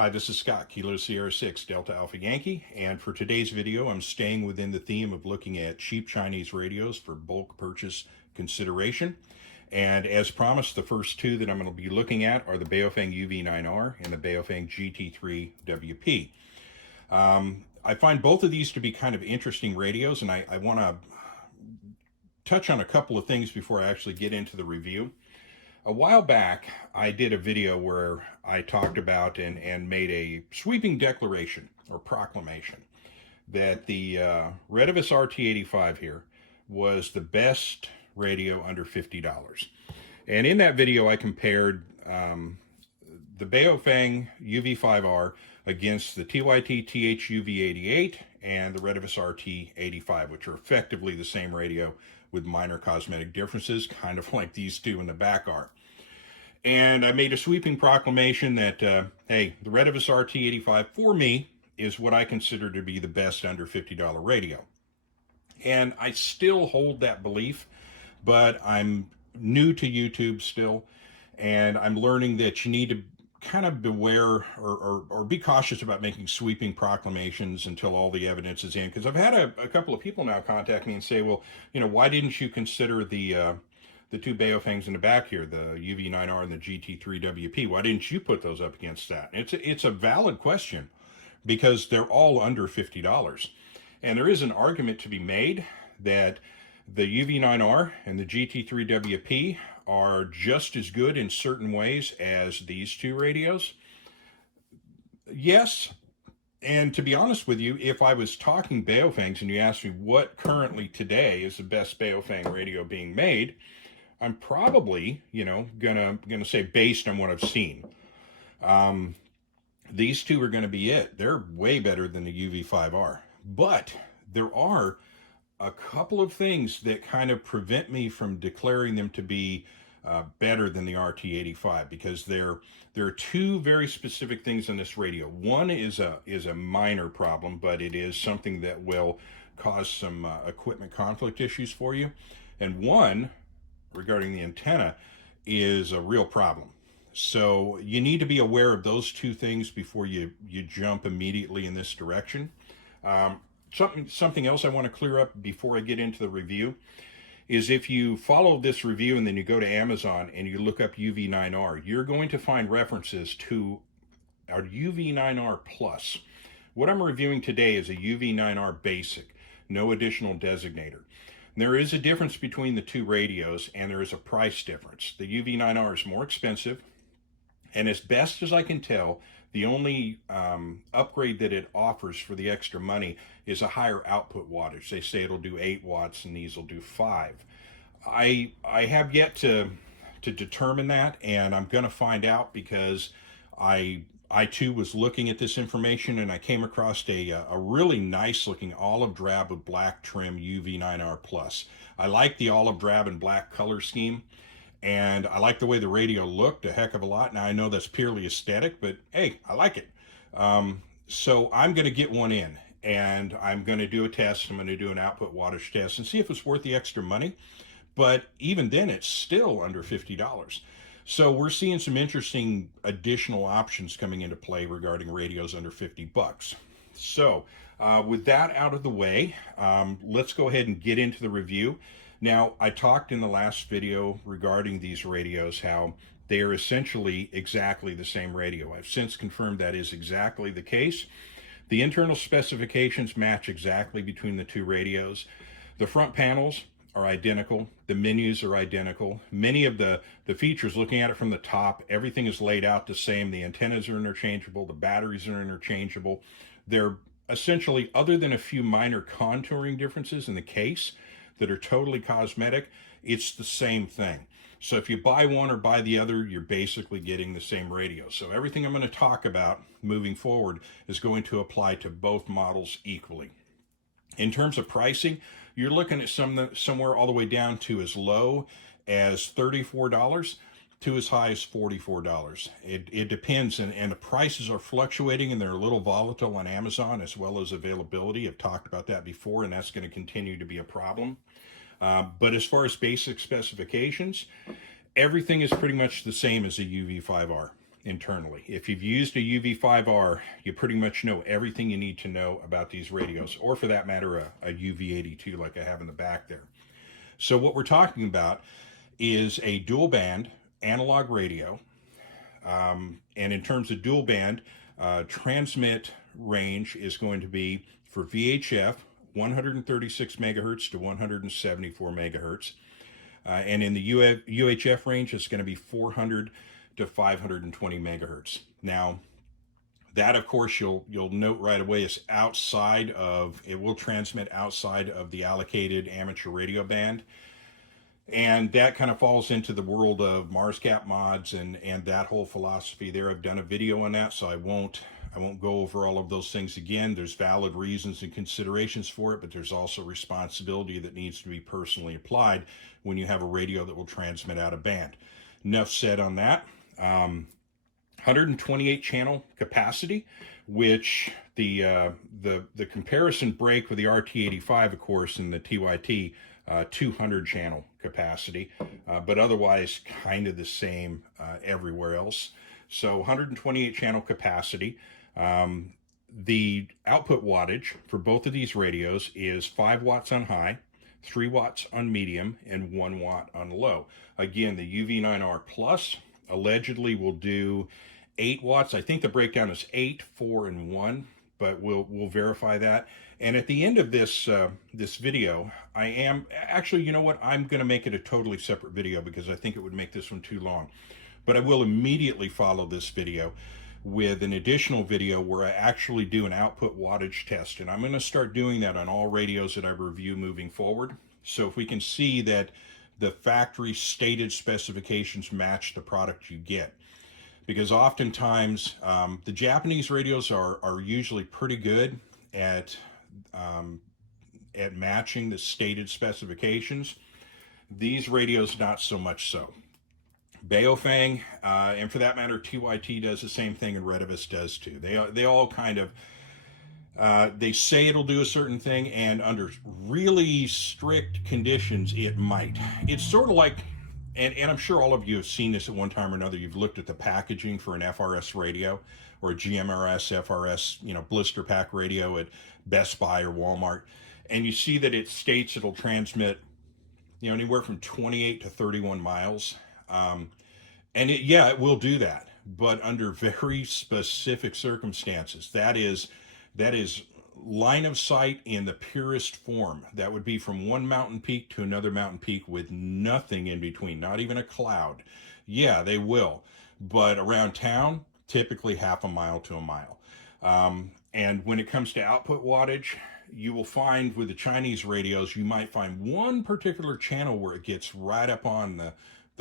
Hi, this is Scott, Kilo Sierra 6, Delta Alpha Yankee, and for today's video, I'm staying within the theme of looking at cheap Chinese radios for bulk purchase consideration. And as promised, the first two that I'm going to be looking at are the Baofeng UV-9R and the Baofeng GT-3WP. I find both of these to be kind of interesting radios, and I want to touch on a couple of things before I actually get into the review. A while back, I did a video where I talked about and made a sweeping declaration or proclamation that the Redivus RT85 here was the best radio under $50. And in that video, I compared the Baofeng UV-5R against the TYT TH-UV-88 and the Redivus RT85, which are effectively the same radio with minor cosmetic differences, kind of like these two in the back are. And I made a sweeping proclamation that, hey, the Redivus RT85 for me is what I consider to be the best under $50 radio. And I still hold that belief, but I'm new to YouTube still, and I'm learning that you need to kind of beware or be cautious about making sweeping proclamations until all the evidence is in. Because I've had a couple of people now contact me and say, well, you know, why didn't you consider the two Baofengs in the back here, the UV-9R and the GT-3WP? Why didn't you put those up against that? It's a valid question because they're all under $50. And there is an argument to be made that the UV-9R and the GT-3WP are just as good in certain ways as these two radios. Yes, and to be honest with you, if I was talking Baofengs and you asked me what currently today is the best Baofeng radio being made, I'm probably, you know, gonna say based on what I've seen. These two are gonna be it. They're way better than the UV-5R. But there are a couple of things that kind of prevent me from declaring them to be better than the RT85, because there are two very specific things in this radio. One is a minor problem, but it is something that will cause some equipment conflict issues for you. And one, regarding the antenna, is a real problem. So you need to be aware of those two things before you jump immediately in this direction. Something else I want to clear up before I get into the review is if you follow this review and then you go to Amazon and you look up UV-9R, you're going to find references to our UV-9R Plus. What I'm reviewing today is a UV-9R Basic, no additional designator. There is a difference between the two radios, and there is a price difference. The UV-9R is more expensive, and as best as I can tell, the only upgrade that it offers for the extra money is a higher output wattage. They say it'll do 8 watts and these will do 5. I have yet to determine that, and I'm going to find out because I too was looking at this information and I came across a really nice looking olive drab with black trim UV-9R Plus. I like the olive drab and black color scheme, and I like the way the radio looked a heck of a lot. Now I know that's purely aesthetic, but hey, I like it. So I'm going to get one in, and I'm going to do a test. I'm going to do an output wattage test and see if it's worth the extra money. But even then, it's still under $50. So we're seeing some interesting additional options coming into play regarding radios under 50 bucks. So with that out of the way, let's go ahead and get into the review. Now, I talked in the last video regarding these radios how they are essentially exactly the same radio. I've since confirmed that is exactly the case. The internal specifications match exactly between the two radios. The front panels are identical. The menus are identical. Many of the features, looking at it from the top, everything is laid out the same. The antennas are interchangeable. The batteries are interchangeable. They're essentially, other than a few minor contouring differences in the case that are totally cosmetic, it's the same thing. So if you buy one or buy the other, you're basically getting the same radio. So everything I'm going to talk about moving forward is going to apply to both models equally. In terms of pricing, you're looking at somewhere all the way down to as low as $34 to as high as $44. It depends, and the prices are fluctuating, and they're a little volatile on Amazon as well as availability. I've talked about that before, and that's going to continue to be a problem. But as far as basic specifications, everything is pretty much the same as a UV-5R. internally. If you've used a UV-5R, you pretty much know everything you need to know about these radios, or for that matter, a UV-82 like I have in the back there. So what we're talking about is a dual band analog radio. And in terms of dual band, transmit range is going to be for VHF 136 megahertz to 174 megahertz. And in the UHF range, it's going to be 400 to 520 megahertz. Now, that, of course, you'll note right away is outside of, it will transmit outside of the allocated amateur radio band. And that kind of falls into the world of MarsCap mods and that whole philosophy there. I've done a video on that, so I won't go over all of those things again. There's valid reasons and considerations for it, but there's also responsibility that needs to be personally applied when you have a radio that will transmit out of band. Enough said on that. 128 channel capacity, which the comparison break with the RT85, of course, and the TYT 200 channel capacity, but otherwise kind of the same everywhere else. So 128 channel capacity. The output wattage for both of these radios is 5 watts on high, 3 watts on medium, and 1 watt on low. Again, the UV-9R Plus allegedly will do 8 watts. I think the breakdown is 8, 4, and 1, but we'll verify that. And at the end of this this video, I am actually, you know what, I'm going to make it a totally separate video because I think it would make this one too long. But I will immediately follow this video with an additional video where I actually do an output wattage test. And I'm going to start doing that on all radios that I review moving forward. So if we can see that the factory stated specifications match the product you get. Because oftentimes the Japanese radios are usually pretty good at matching the stated specifications. These radios not so much so. Baofeng, and for that matter, TYT does the same thing, and Retevis does too. They all kind of they say it'll do a certain thing, and under really strict conditions, it might. It's sort of like, and I'm sure all of you have seen this at one time or another. You've looked at the packaging for an FRS radio or a GMRS, FRS, blister pack radio at Best Buy or Walmart, and you see that it states it'll transmit, anywhere from 28 to 31 miles. And it will do that, but under very specific circumstances. That is line of sight in the purest form. That would be from one mountain peak to another mountain peak with nothing in between, not even a cloud. Yeah, they will, but around town, typically half a mile to a mile. And when it comes to output wattage, you will find with the Chinese radios, you might find one particular channel where it gets right up on the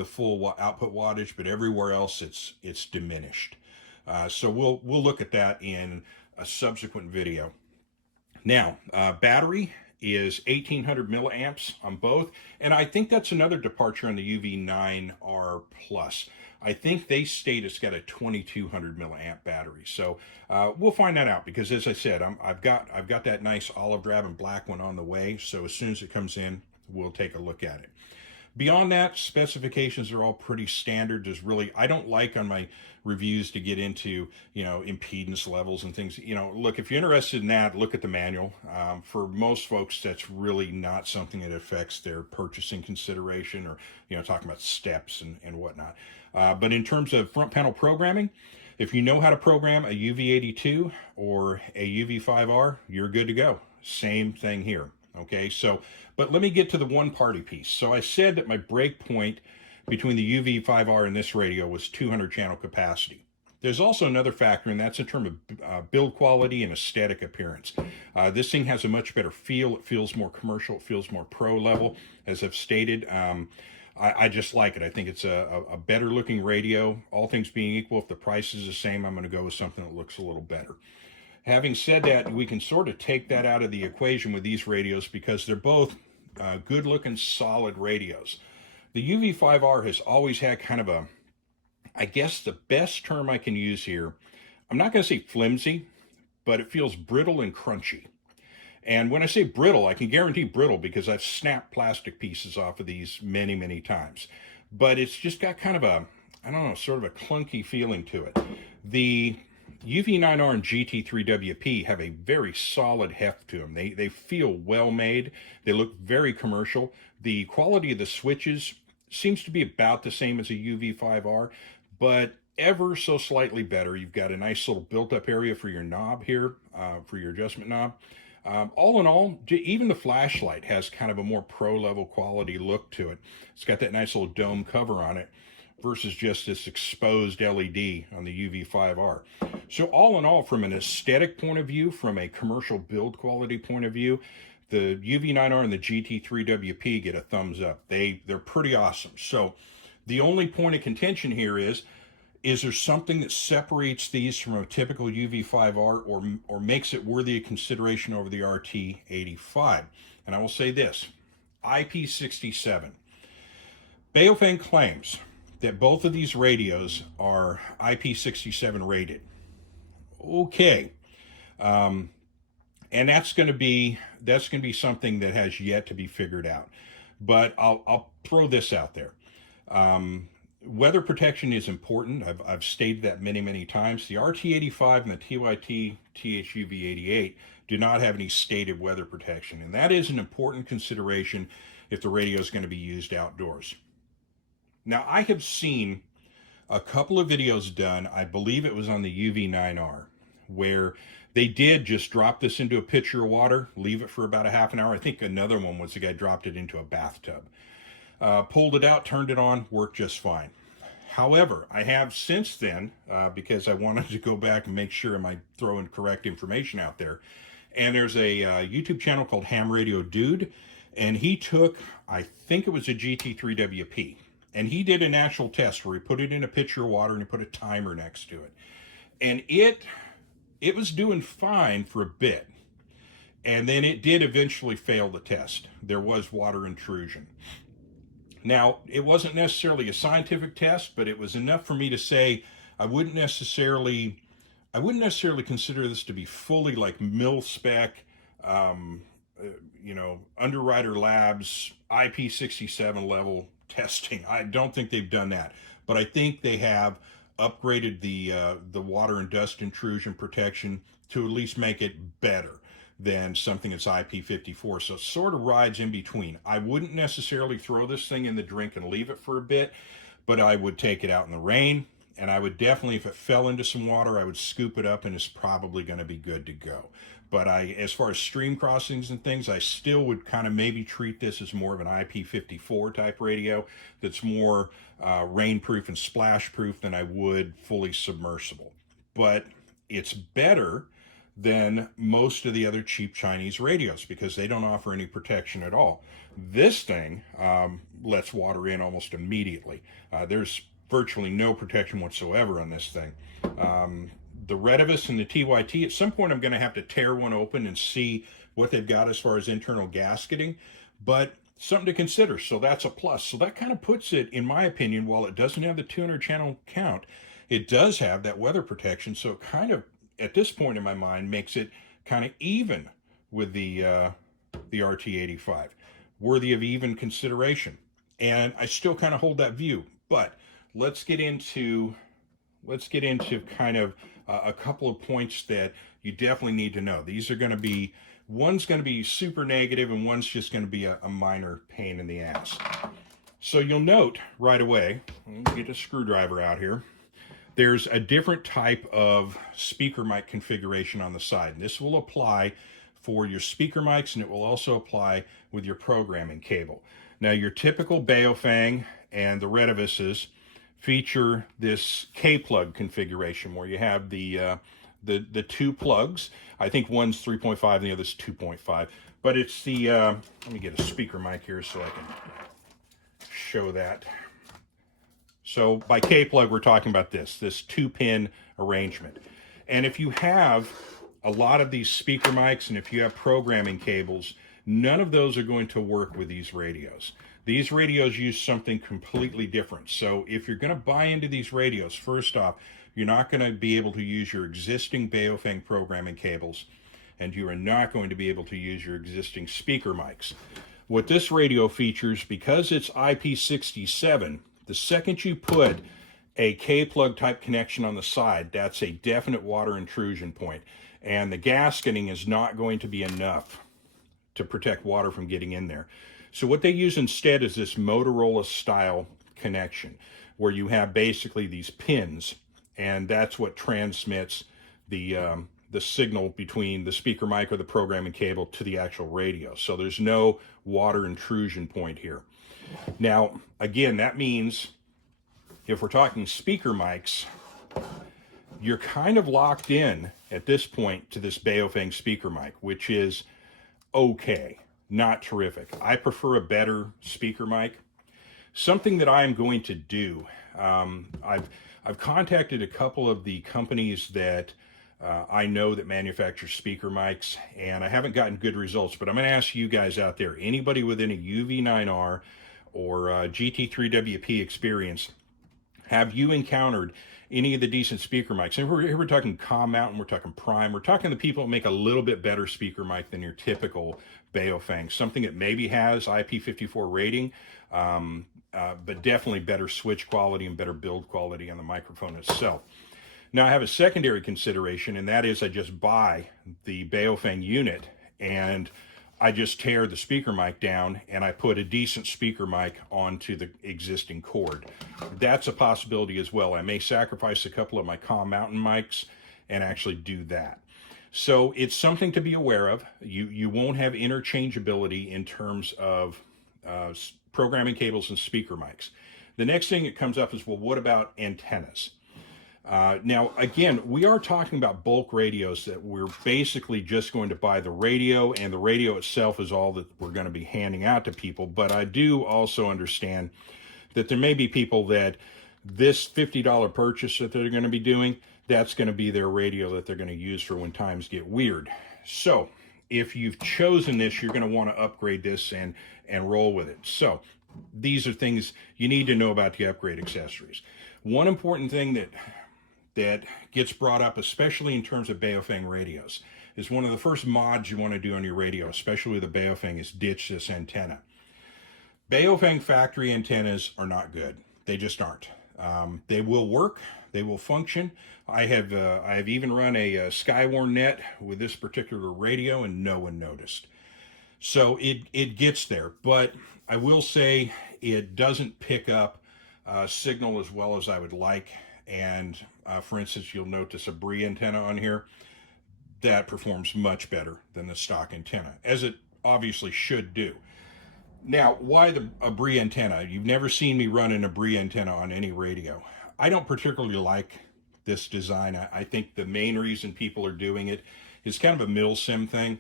full output wattage, but everywhere else it's diminished. So we'll look at that in a subsequent video. Now, battery is 1800 milliamps on both, and I think that's another departure on the UV-9R Plus. I think they state it's got a 2200 milliamp battery. So we'll find that out, because as I said, I've got that nice olive drab and black one on the way. So as soon as it comes in, we'll take a look at it. Beyond that, specifications are all pretty standard. There's really, I don't like on my reviews to get into, impedance levels and things. Look, if you're interested in that, look at the manual. For most folks, that's really not something that affects their purchasing consideration or, talking about steps and whatnot. But in terms of front panel programming, if you know how to program a UV-82 or a UV-5R, you're good to go. Same thing here. Okay, but let me get to the one party piece. So I said that my break point between the UV-5R and this radio was 200 channel capacity. There's also another factor, and that's in terms of build quality and aesthetic appearance. This thing has a much better feel. It feels more commercial. It feels more pro level. As I've stated, I just like it. I think it's a better looking radio. All things being equal, if the price is the same, I'm going to go with something that looks a little better. Having said that, we can sort of take that out of the equation with these radios because they're both good-looking, solid radios. The UV-5R has always had kind of I guess the best term I can use here, I'm not going to say flimsy, but it feels brittle and crunchy. And when I say brittle, I can guarantee brittle because I've snapped plastic pieces off of these many, many times. But it's just got kind of I don't know, sort of a clunky feeling to it. The UV-9R and GT-3WP have a very solid heft to them. They feel well made. They look very commercial. The quality of the switches seems to be about the same as a UV-5R, but ever so slightly better. You've got a nice little built-up area for your knob here, for your adjustment knob. All in all, even the flashlight has kind of a more pro-level quality look to it. It's got that nice little dome cover on it versus just this exposed LED on the UV-5R. So all in all, from an aesthetic point of view, from a commercial build quality point of view, the UV-9R and the GT-3WP get a thumbs up. They're pretty awesome. So the only point of contention here is there something that separates these from a typical UV-5R or makes it worthy of consideration over the RT-85? And I will say this, IP67. Baofeng claims that both of these radios are IP67 rated. Okay. And that's going to be something that has yet to be figured out. But I'll throw this out there. Weather protection is important. I've stated that many times. The RT-85 and the TYT THUV-88 do not have any stated weather protection, and that is an important consideration if the radio is going to be used outdoors. Now, I have seen a couple of videos done, I believe it was on the UV-9R, where they did just drop this into a pitcher of water, leave it for about a half an hour. I think another one was the guy dropped it into a bathtub. Pulled it out, turned it on, worked just fine. However, I have since then, because I wanted to go back and make sure am I throwing correct information out there, and there's a YouTube channel called Ham Radio Dude, and he took, I think it was a GT-3WP, and he did an actual test where he put it in a pitcher of water and he put a timer next to it. And it was doing fine for a bit. And then it did eventually fail the test. There was water intrusion. Now, it wasn't necessarily a scientific test, but it was enough for me to say I wouldn't necessarily consider this to be fully like mil-spec, Underwriter Labs IP67 level testing. I don't think they've done that, but I think they have upgraded the water and dust intrusion protection to at least make it better than something that's IP54. So it sort of rides in between. I wouldn't necessarily throw this thing in the drink and leave it for a bit, but I would take it out in the rain, and I would definitely, if it fell into some water, I would scoop it up and it's probably going to be good to go. But as far as stream crossings and things, I still would kind of maybe treat this as more of an IP54 type radio that's more rainproof and splash proof than I would fully submersible. But it's better than most of the other cheap Chinese radios because they don't offer any protection at all. This thing lets water in almost immediately. There's virtually no protection whatsoever on this thing. The Redivus and the TYT, at some point I'm going to have to tear one open and see what they've got as far as internal gasketing, but something to consider. So that's a plus. So that kind of puts it, in my opinion, while it doesn't have the 200 channel count, it does have that weather protection. So it kind of, at this point in my mind, makes it kind of even with the RT-85, worthy of even consideration. And I still kind of hold that view, but let's get into kind of a couple of points that you definitely need to know. These are going to be, one's going to be super negative and one's just going to be a minor pain in the ass. So you'll note right away, let me get a screwdriver out here, there's a different type of speaker mic configuration on the side. And this will apply for your speaker mics, and it will also apply with your programming cable. Now, your typical Baofeng and the Redivuses feature this K-plug configuration where you have the two plugs. I think one's 3.5 and the other's 2.5. But it's the, let me get a speaker mic here so I can show that. So by K-plug, we're talking about this 2-pin arrangement. And if you have a lot of these speaker mics and if you have programming cables, none of those are going to work with these radios. These radios use something completely different. So if you're going to buy into these radios, first off, you're not going to be able to use your existing Baofeng programming cables, and you are not going to be able to use your existing speaker mics. What this radio features, because it's IP67, the second you put a K-plug type connection on the side, that's a definite water intrusion point. And the gasketing is not going to be enough to protect water from getting in there. So what they use instead is this Motorola style connection, where you have basically these pins, and that's what transmits the signal between the speaker mic or the programming cable to the actual radio. So there's no water intrusion point here. Now, again, that means if we're talking speaker mics, you're kind of locked in at this point to this Baofeng speaker mic, which is okay, not terrific. I prefer a better speaker mic. Something that I'm going to do, I've contacted a couple of the companies that I know that manufacture speaker mics, and I haven't gotten good results, but I'm going to ask you guys out there, anybody within a UV-9R or GT-3WP experience, have you encountered any of the decent speaker mics? And we're talking Com Mountain, we're talking Prime, we're talking the people that make a little bit better speaker mic than your typical Baofeng, something that maybe has IP54 rating, but definitely better switch quality and better build quality on the microphone itself. Now I have a secondary consideration, and that is I just buy the Baofeng unit and I just tear the speaker mic down and I put a decent speaker mic onto the existing cord. That's a possibility as well. I may sacrifice a couple of my Com Mountain mics and actually do that. So it's something to be aware of. You won't have interchangeability in terms of programming cables and speaker mics. The next thing that comes up is, well, what about antennas? Now, again, we are talking about bulk radios that we're basically just going to buy the radio, and the radio itself is all that we're going to be handing out to people. But I do also understand that there may be people that this $50 purchase that they're going to be doing, that's going to be their radio that they're going to use for when times get weird. So if you've chosen this, you're going to want to upgrade this and roll with it. So these are things you need to know about the upgrade accessories. One important thing that gets brought up, especially in terms of Baofeng radios, is one of the first mods you want to do on your radio, especially with the Baofeng, is ditch this antenna. Baofeng factory antennas are not good. They just aren't. They will work. They will function. I have even run a Skywarn net with this particular radio, and no one noticed. So it gets there, but I will say it doesn't pick up signal as well as I would like. And for instance, you'll notice a ABREE antenna on here that performs much better than the stock antenna, as it obviously should do. Now, why the ABREE antenna? You've never seen me run an ABREE antenna on any radio. I don't particularly like this design. I think the main reason people are doing it is kind of a mil sim thing.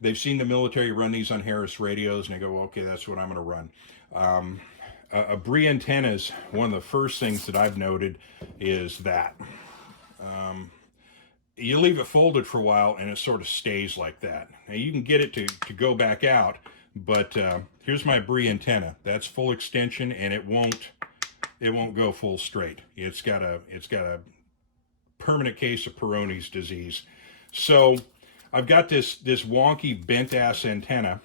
They've seen the military run these on Harris radios, and they go, okay, that's what I'm going to run. ABREE antennas, one of the first things that I've noted is that you leave it folded for a while and it sort of stays like that. Now you can get it to go back out, but here's my ABREE antenna. That's full extension, and it won't go full straight. It's got a permanent case of Peyronie's disease. So I've got this wonky bent ass antenna,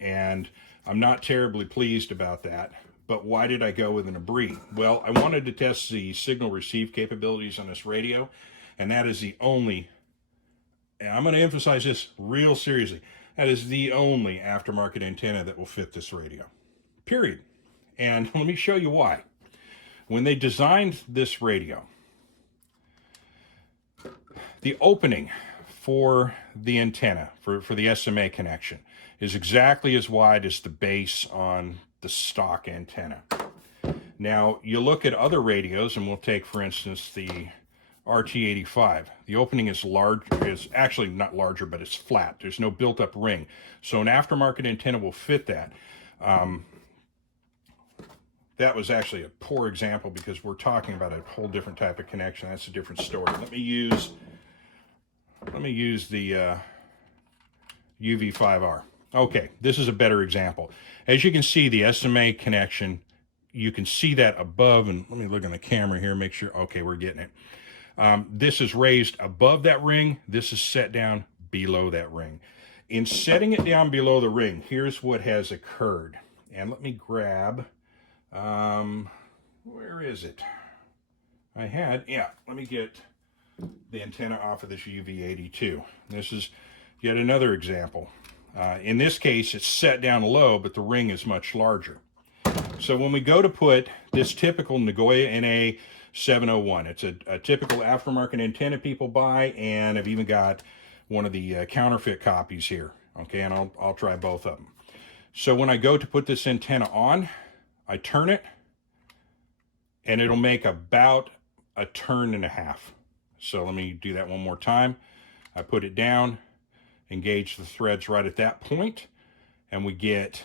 and I'm not terribly pleased about that. But why did I go with an ABREE? Well, I wanted to test the signal receive capabilities on this radio, and that is the only, and I'm going to emphasize this real seriously, that is the only aftermarket antenna that will fit this radio. Period. And let me show you why. When they designed this radio, the opening for the antenna, for the SMA connection, is exactly as wide as the base on the stock antenna. Now, you look at other radios, and we'll take, for instance, the RT85. The opening is large, is actually not larger, but it's flat. There's no built-up ring. So an aftermarket antenna will fit that. That was actually a poor example because we're talking about a whole different type of connection. That's a different story. Let me use the UV-9R. Okay, this is a better example. As you can see, the SMA connection, you can see that above, and let me look on the camera here, make sure, okay, we're getting it. This is raised above that ring. This is set down below that ring. In setting it down below the ring, here's what has occurred. And let me grab, where is it? I had, yeah, let me get the antenna off of this UV-82. This is yet another example. In this case, it's set down low, but the ring is much larger. So when we go to put this typical Nagoya NA701, it's a typical aftermarket antenna people buy, and I've even got one of the counterfeit copies here. Okay, and I'll try both of them. So when I go to put this antenna on, I turn it, and it'll make about a turn and a half. So let me do that one more time. I put it down, engage the threads right at that point, and we get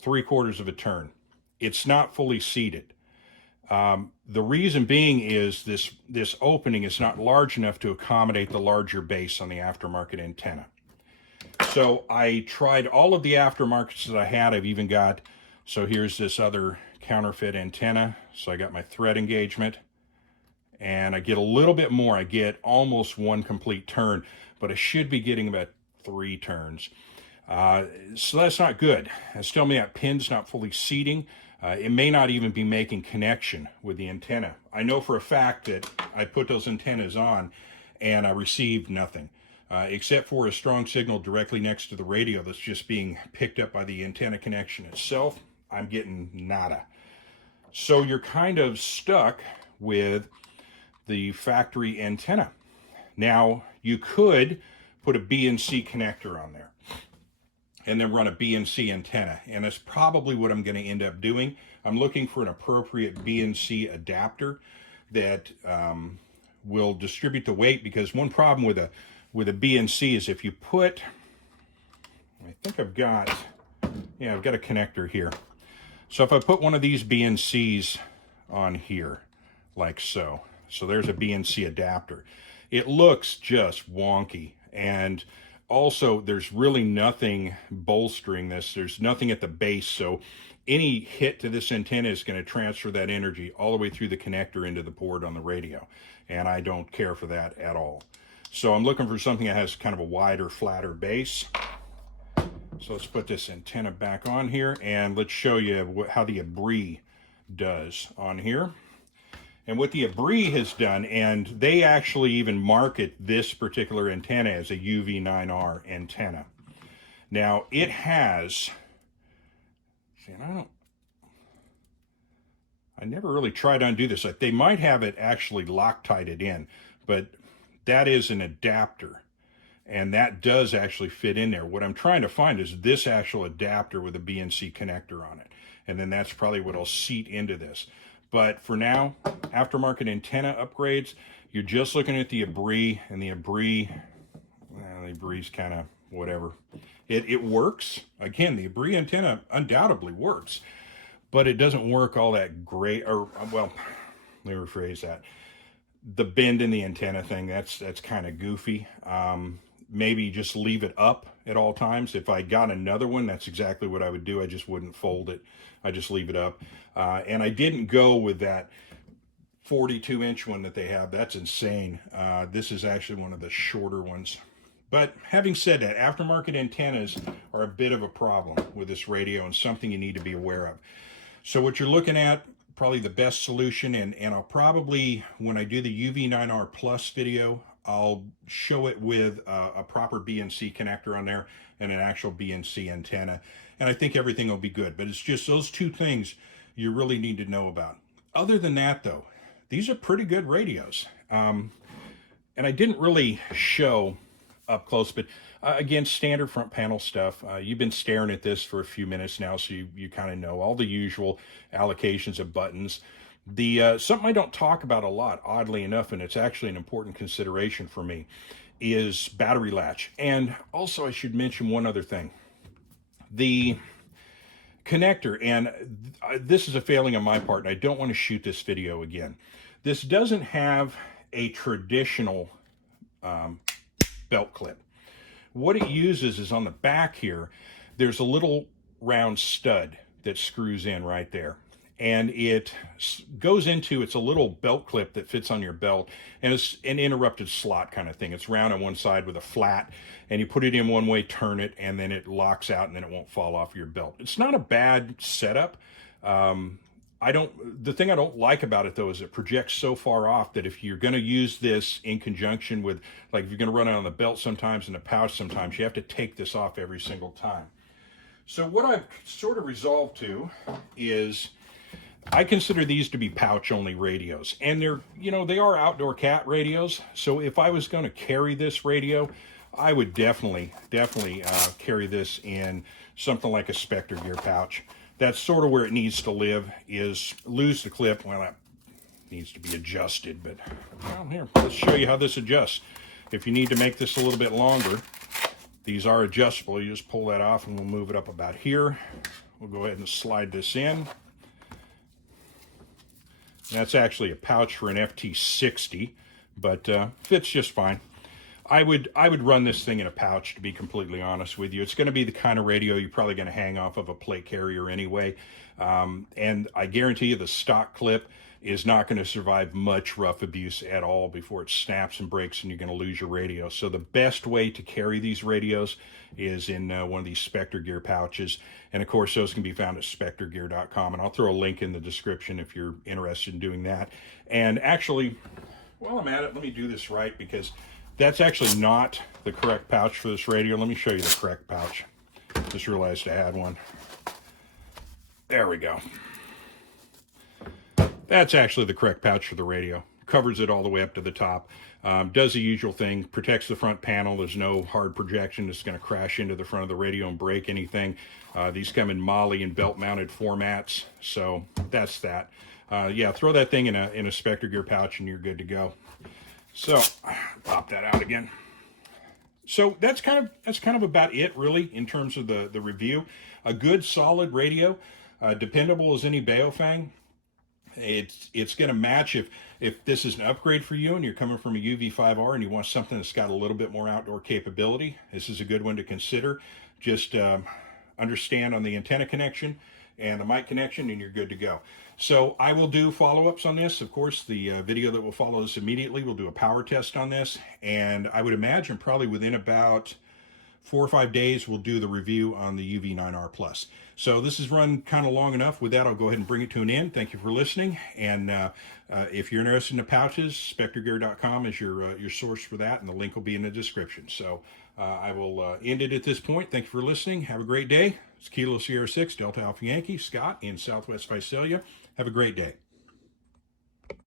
3/4 of a turn. It's not fully seated. The reason being is this opening is not large enough to accommodate the larger base on the aftermarket antenna. So I tried all of the aftermarkets that I had. I've even got, so here's this other counterfeit antenna. So I got my thread engagement, and I get a little bit more. I get almost one complete turn, but I should be getting about 3 turns. So that's not good. That's telling me that pin's not fully seating. It may not even be making connection with the antenna. I know for a fact that I put those antennas on and I received nothing, except for a strong signal directly next to the radio that's just being picked up by the antenna connection itself. I'm getting nada. So you're kind of stuck with the factory antenna. Now, you could put a B and C connector on there and then run a B and C antenna, and that's probably what I'm going to end up doing. I'm looking for an appropriate B and C adapter that will distribute the weight, because one problem with a B and C is if you put, I think I've got a connector here. So if I put one of these B and Cs on here, like so, so there's a B and C adapter, it looks just wonky. And also, there's really nothing bolstering this. There's nothing at the base, so any hit to this antenna is going to transfer that energy all the way through the connector into the port on the radio, and I don't care for that at all. So I'm looking for something that has kind of a wider, flatter base. So let's put this antenna back on here, and let's show you how the ABREE does on here. And what the ABREE has done, and they actually even market this particular antenna as a UV-9R antenna. Now, it has, see, I never really tried to undo this. They might have it actually Loctited in, but that is an adapter, and that does actually fit in there. What I'm trying to find is this actual adapter with a BNC connector on it, and then that's probably what will seat into this. But for now, aftermarket antenna upgrades, you're just looking at the ABREE, and the ABREE, well, the ABREE's kind of whatever. It works. Again, the ABREE antenna undoubtedly works, but it doesn't work all that great. Or, well, let me rephrase that. The bend in the antenna thing, that's kind of goofy. Maybe just leave it up at all times. If I got another one, that's exactly what I would do. I just wouldn't fold it. I just leave it up. And I didn't go with that 42-inch one that they have. That's insane. This is actually one of the shorter ones. But having said that, aftermarket antennas are a bit of a problem with this radio and something you need to be aware of. So what you're looking at, probably the best solution, and I'll probably, when I do the UV-9R Plus video, I'll show it with a proper BNC connector on there and an actual BNC antenna. And I think everything will be good. But it's just those two things you really need to know about. Other than that, though, these are pretty good radios. And I didn't really show up close, but again, standard front panel stuff. You've been staring at this for a few minutes now, so you kind of know all the usual allocations of buttons. Something I don't talk about a lot, oddly enough, and it's actually an important consideration for me, is battery latch. And also I should mention one other thing. The connector, and this is a failing on my part, and I don't want to shoot this video again. This doesn't have a traditional belt clip. What it uses is on the back here, there's a little round stud that screws in right there. And it goes into, it's a little belt clip that fits on your belt, and it's an interrupted slot kind of thing. It's round on one side with a flat, and you put it in one way, turn it, and then it locks out, and then it won't fall off your belt. It's not a bad setup. the thing I don't like about it though is it projects so far off that if you're going to use this in conjunction with, like if you're going to run it on the belt sometimes and the pouch sometimes, you have to take this off every single time. So what I've sort of resolved to is I consider these to be pouch only radios, and they're, they are outdoor cat radios. So if I was going to carry this radio, I would definitely carry this in something like a Specter gear pouch. That's sort of where it needs to live, is lose the clip. Well, that needs to be adjusted, but well, here, let's show you how this adjusts. If you need to make this a little bit longer, these are adjustable. You just pull that off and we'll move it up about here. We'll go ahead and slide this in. That's actually a pouch for an FT60, but fits just fine. I would run this thing in a pouch, to be completely honest with you. It's going to be the kind of radio you're probably going to hang off of a plate carrier anyway. And I guarantee you the stock clip is not going to survive much rough abuse at all before it snaps and breaks and you're going to lose your radio. So the best way to carry these radios is in one of these Specter gear pouches. And of course, those can be found at spectergear.com. And I'll throw a link in the description if you're interested in doing that. And actually, while I'm at it, let me do this right, because that's actually not the correct pouch for this radio. Let me show you the correct pouch. Just realized I had one. There we go. That's actually the correct pouch for the radio. Covers it all the way up to the top. Does the usual thing, protects the front panel. There's no hard projection that's going to crash into the front of the radio and break anything. These come in Molly and belt mounted formats. So that's that. Yeah, throw that thing in a Specter gear pouch and you're good to go. So pop that out again. So that's kind of about it really in terms of the review. A good solid radio, dependable as any Baofeng. It's going to match if this is an upgrade for you and you're coming from a UV-5R and you want something that's got a little bit more outdoor capability. This is a good one to consider. Just understand on the antenna connection and the mic connection and you're good to go. So I will do follow-ups on this. Of course, the video that will follow this immediately, we'll do a power test on this. And I would imagine probably within about 4 or 5 days, we'll do the review on the UV-9R Plus. So this has run kind of long enough. With that, I'll go ahead and bring it to an end. Thank you for listening. And if you're interested in the pouches, spectergear.com is your source for that, and the link will be in the description. So I will end it at this point. Thank you for listening. Have a great day. It's Kilo Sierra 6, Delta Alpha Yankee, Scott in Southwest Visalia. Have a great day.